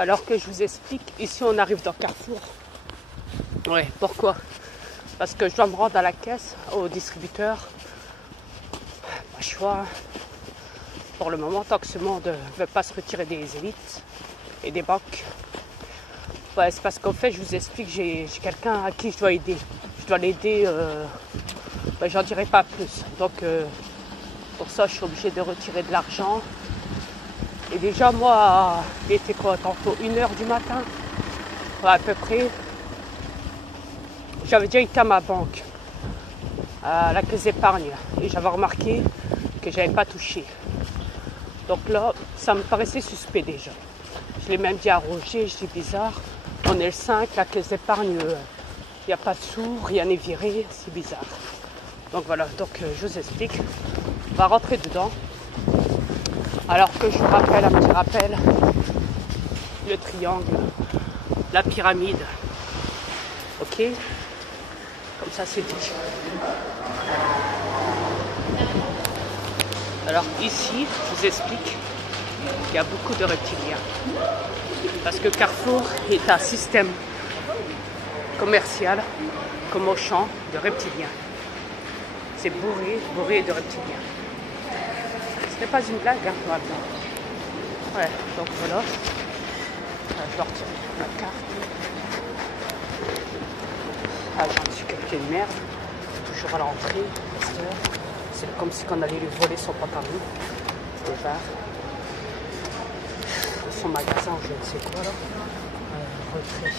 Alors que je vous explique, ici on arrive dans Carrefour. Ouais, pourquoi? Parce que je dois me rendre à la caisse, au distributeur. Pas choix. Pour le moment, tant que ce monde ne veut pas se retirer des élites et des banques. Ouais, c'est parce qu'en fait, je vous explique, j'ai quelqu'un à qui je dois aider. Je dois l'aider, j'en dirai pas plus. Donc, pour ça, je suis obligée de retirer de l'argent. Et déjà, moi, il était quoi, tantôt 1h du matin, ouais, à peu près. J'avais déjà été à ma banque, à la caisse d'épargne, et j'avais remarqué que j'avais pas touché. Donc là, ça me paraissait suspect déjà. Je l'ai même dit à Roger, je dis bizarre, on est le 5, la caisse d'épargne, il n'y a pas de sous, rien n'est viré, c'est bizarre. Donc voilà, donc je vous explique, on va rentrer dedans. Alors que je vous rappelle un petit rappel, le triangle, la pyramide, ok? Comme ça c'est dit. Alors ici, je vous explique, il y a beaucoup de reptiliens. Parce que Carrefour est un système commercial, comme Auchan, de reptiliens. C'est bourré de reptiliens. Ce n'est pas une blague, hein, maintenant. Ouais, donc voilà. Je vais retirer ma carte. Ah, j'en suis capté une merde. Toujours à l'entrée, c'est comme si on allait lui voler son pantalon. C'est bizarre. Son magasin, je ne sais quoi là. Retrait.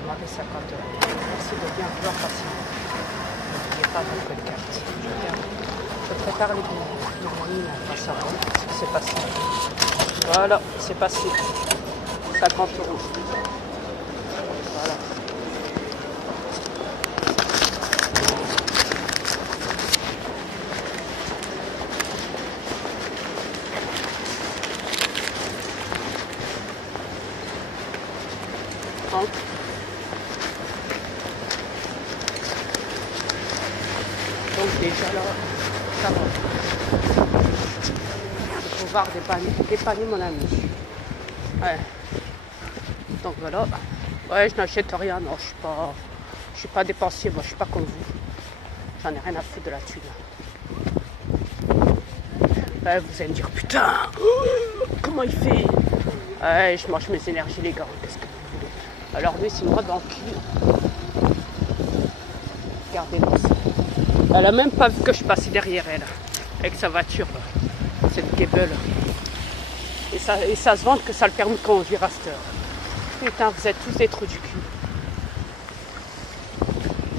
Demandez 50 €. Merci de bien vouloir passer. N'oubliez pas votre code carte. Je prépare les billets. Enfin, ça va. C'est passé. Voilà, c'est passé. 50 €. Voilà. Donc déjà là, ça va. Il faut pouvoir dépanner mon ami. Ouais. Donc voilà. Ouais, je n'achète rien, non, je suis pas dépensier, moi je suis pas comme vous. J'en ai rien à foutre de la thune. Ouais, vous allez me dire, putain, comment il fait? Ouais, je mange mes énergies les gars, qu'est-ce que vous voulez? Alors lui, c'est moi dans le cul. Regardez-moi ça. Elle a même pas vu que je passais derrière elle, avec sa voiture, là. Cette gueule. Et ça se vante que ça le permet de conduire à cette heure. Putain, vous êtes tous des trous du cul.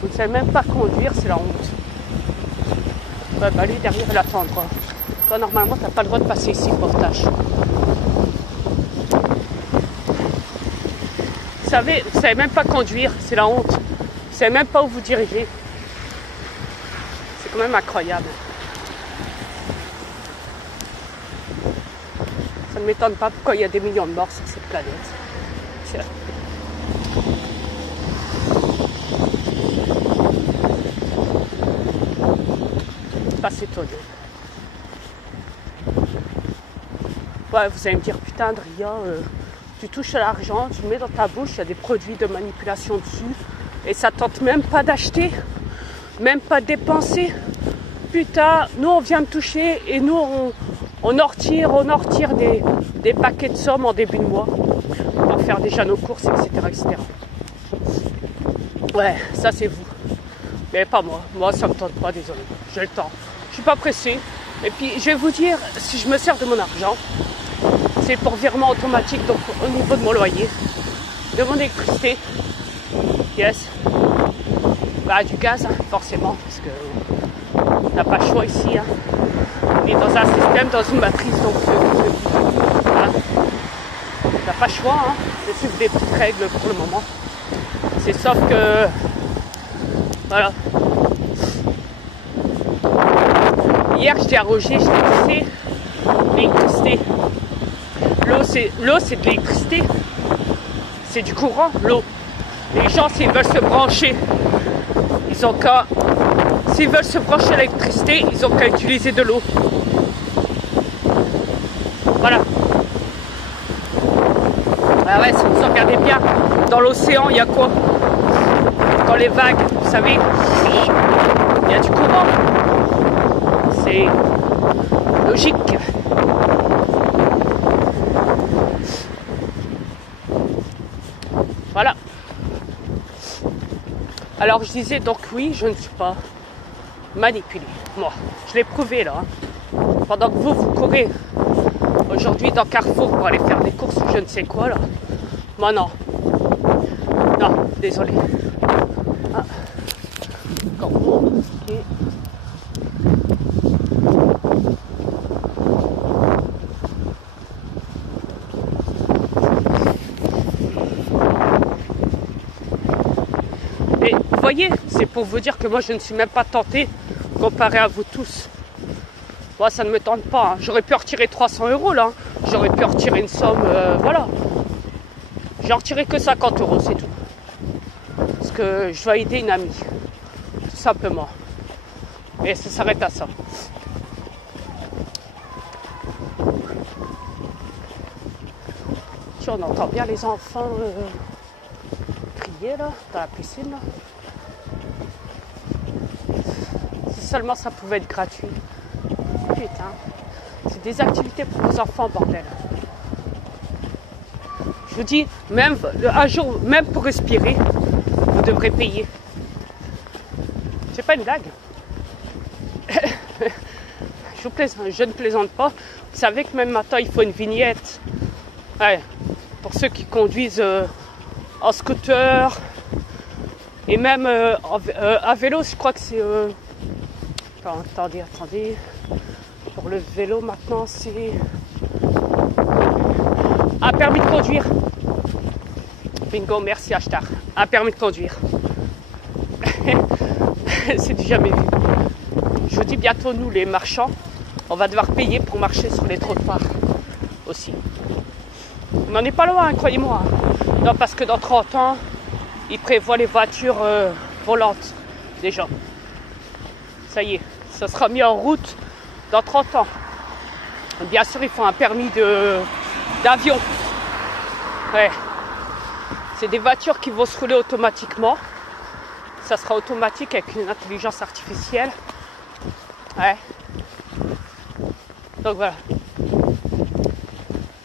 Vous ne savez même pas conduire, c'est la honte. Bah lui, derrière, il attendra. Toi, normalement, t'as pas le droit de passer ici, portage. Vous savez même pas conduire, c'est la honte. Vous savez même pas où vous dirigez. C'est quand même incroyable. Ça ne m'étonne pas pourquoi il y a des millions de morts sur cette planète. Pas s'étonner. Ouais, vous allez me dire, putain, Dria, tu touches à l'argent, tu le mets dans ta bouche, il y a des produits de manipulation dessus, et ça tente même pas d'acheter, même pas de dépenser. Putain, nous on vient de toucher, et nous on en retire des paquets de sommes en début de mois, pour faire déjà nos courses, etc., etc. Ouais, ça c'est vous. Mais pas moi. Moi, ça me tente pas, désolé. J'ai le temps. Je suis pas pressée. Et puis, je vais vous dire, si je me sers de mon argent, c'est pour virement automatique, donc au niveau de mon loyer, de mon électricité, yes, bah, du gaz, hein, forcément, parce que on n'a pas le choix ici. Hein. On est dans un système, dans une matrice, donc hein, on n'a pas le choix. Hein, de suivre des petites règles pour le moment. C'est sauf que voilà. Hier, je dis à Roger, je dis, l'électricité. L'eau, c'est de l'électricité. C'est du courant, l'eau. Les gens, s'ils veulent se brancher, ils ont qu'à... S'ils veulent se brancher à l'électricité, ils ont qu'à utiliser de l'eau. Voilà. Ah ouais, si vous regardez bien, dans l'océan, il y a quoi? Dans les vagues, vous savez, il y a du courant. C'est logique. Voilà. Alors je disais donc oui, je ne suis pas manipulée. Moi, je l'ai prouvé là. Pendant que vous courez aujourd'hui dans Carrefour pour aller faire des courses ou je ne sais quoi là. Moi non. Non, désolé. Ah. Ok. Et vous voyez, c'est pour vous dire que moi je ne suis même pas tentée comparé à vous tous. Moi ça ne me tente pas. Hein. J'aurais pu en retirer 300 € là. J'aurais pu en retirer une somme, voilà. J'ai retiré que 50 €, c'est tout. Parce que je dois aider une amie. Tout simplement. Et ça s'arrête à ça. Tiens, on entend bien les enfants crier là, dans la piscine là. Si seulement ça pouvait être gratuit. Putain. C'est des activités pour vos enfants, bordel. Je vous dis, même un jour, même pour respirer, vous devrez payer. C'est pas une blague. Je ne plaisante pas. Vous savez que même maintenant, il faut une vignette. Ouais, pour ceux qui conduisent en scooter et même à vélo, je crois que c'est... Attendez. Pour le vélo, maintenant, c'est... Un permis de conduire. Bingo, merci Ashtar. Un permis de conduire. C'est du jamais vu. Je vous dis bientôt, nous les marchands, on va devoir payer pour marcher sur les trottoirs aussi. On n'en est pas loin, hein, croyez-moi. Non, parce que dans 30 ans, ils prévoient les voitures volantes des gens. Ça y est, ça sera mis en route dans 30 ans. Bien sûr, il faut un permis d'avion. Ouais. C'est des voitures qui vont se rouler automatiquement. Ça sera automatique avec une intelligence artificielle. Ouais. Donc voilà.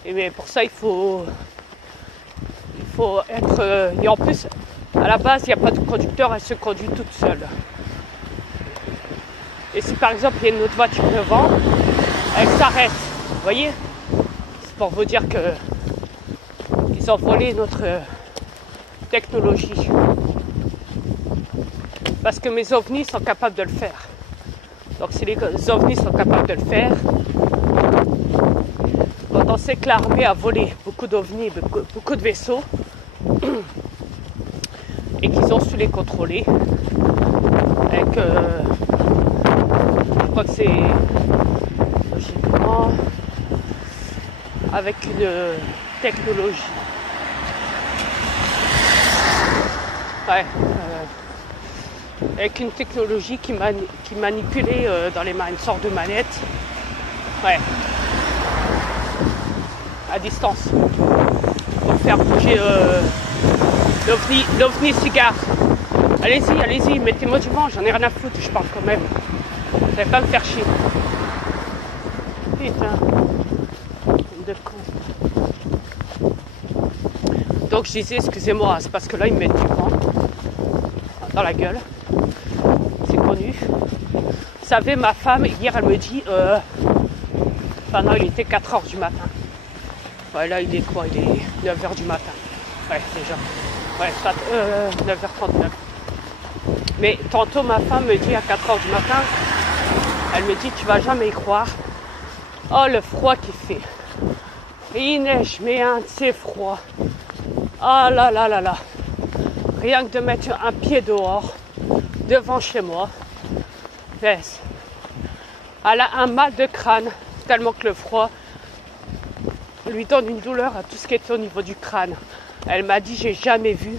Et mais pour ça, il faut être... et en plus, à la base, il n'y a pas de conducteur, elle se conduit toute seule. Et si par exemple, il y a une autre voiture devant, elle s'arrête. Vous voyez? C'est pour vous dire que ils ont volé notre technologie. Parce que mes ovnis sont capables de le faire. Donc si les ovnis sont capables de le faire, quand on sait que l'armée a volé beaucoup d'ovnis, beaucoup de vaisseaux, et qu'ils ont su les contrôler, et que je crois que c'est logiquement avec une technologie. Ouais, avec une technologie qui manipulait dans les mains, une sorte de manette. Ouais. À distance. Pour faire bouger l'ovni cigare. Allez-y, mettez-moi du vent, j'en ai rien à foutre, je parle quand même. Vous n'allez pas me faire chier. Putain. De con. Donc je disais, excusez-moi, c'est parce que là ils me mettent du vent dans la gueule. C'est connu. Vous savez, ma femme, hier elle me dit, non, il était 4h du matin. Ouais, là il est quoi? Il est 9h du matin. Ouais, déjà. Ouais, 9h39. Mais tantôt ma femme me dit à 4h du matin, elle me dit, tu vas jamais y croire. Oh, le froid qu'il fait. Et il neige, mais c'est froid. Ah là là là là. Rien que de mettre un pied dehors, devant chez moi. Yes. Elle a un mal de crâne, tellement que le froid lui donne une douleur à tout ce qui est au niveau du crâne. Elle m'a dit, j'ai jamais vu